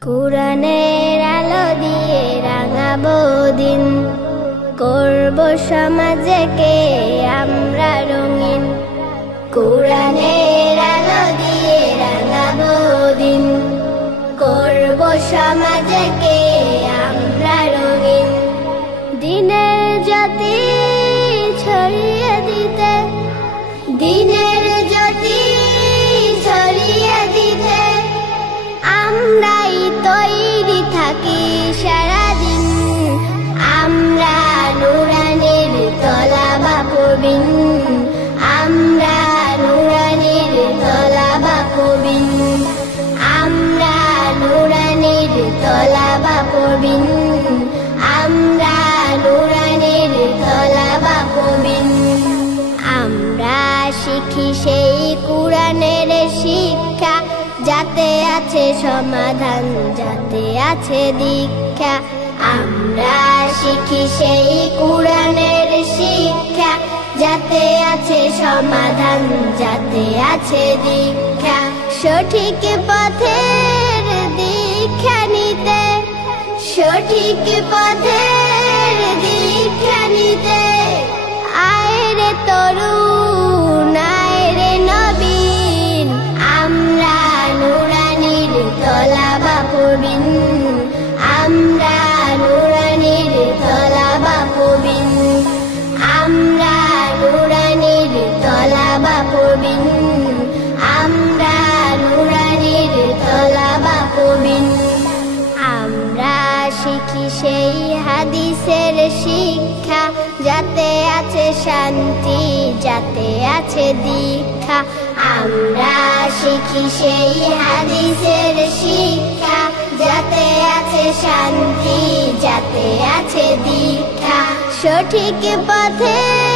কুরআনের আলো দিয়ে রাঙাবো দিন, করব সমাজকে আমরা রঙিন। কুরআনের আলো দিয়ে রাঙাবো দিন, করব সমাজকে আমরা রঙিন। দিনের জ্যোতি ছড়িয়ে দিতে, দিনের জ্যোতি ছড়িয়ে দিতে আমরাই তৈরি থাকি সারাদিন। আমরা নুরানির তলাবা পড়বিন, আমরা নুরানির তলাবা পড়বিন, আমরা নুরানির তলাবা পড়বিন, আমরা নুরানির তলাবা পড়বিন। আমরা শিখি সেই কুরআনের শিক্ষা, যাতে আছে সমাধান, যাতে আছে দীক্ষা। আমরা শিখি সেই কুরআনের শিক্ষা, যাতে আছে সমাধান, যাতে আছে দীক্ষা। সঠিক পথের দীক্ষা নিতে, সঠিক পথের দীক্ষা নিতে আয় রে তরুণ, আয় রে নবীন। আমরা নুরানির তলাবা পড়বিন, আমরা নুরানির তলাবা পড়বিন, আমরা নুরানির তলাবা পড়বিন, আমরা নুরানির তলাবা পড়বিন। আমরা শিখি সেই হাদিসের শিক্ষা, যাতে আছে শান্তি, যাতে আছে দীক্ষা। আমরা শিখি সেই হাদিসের শিক্ষা, যাতে আছে শান্তি, যাতে আছে দীক্ষা। সঠিক পথে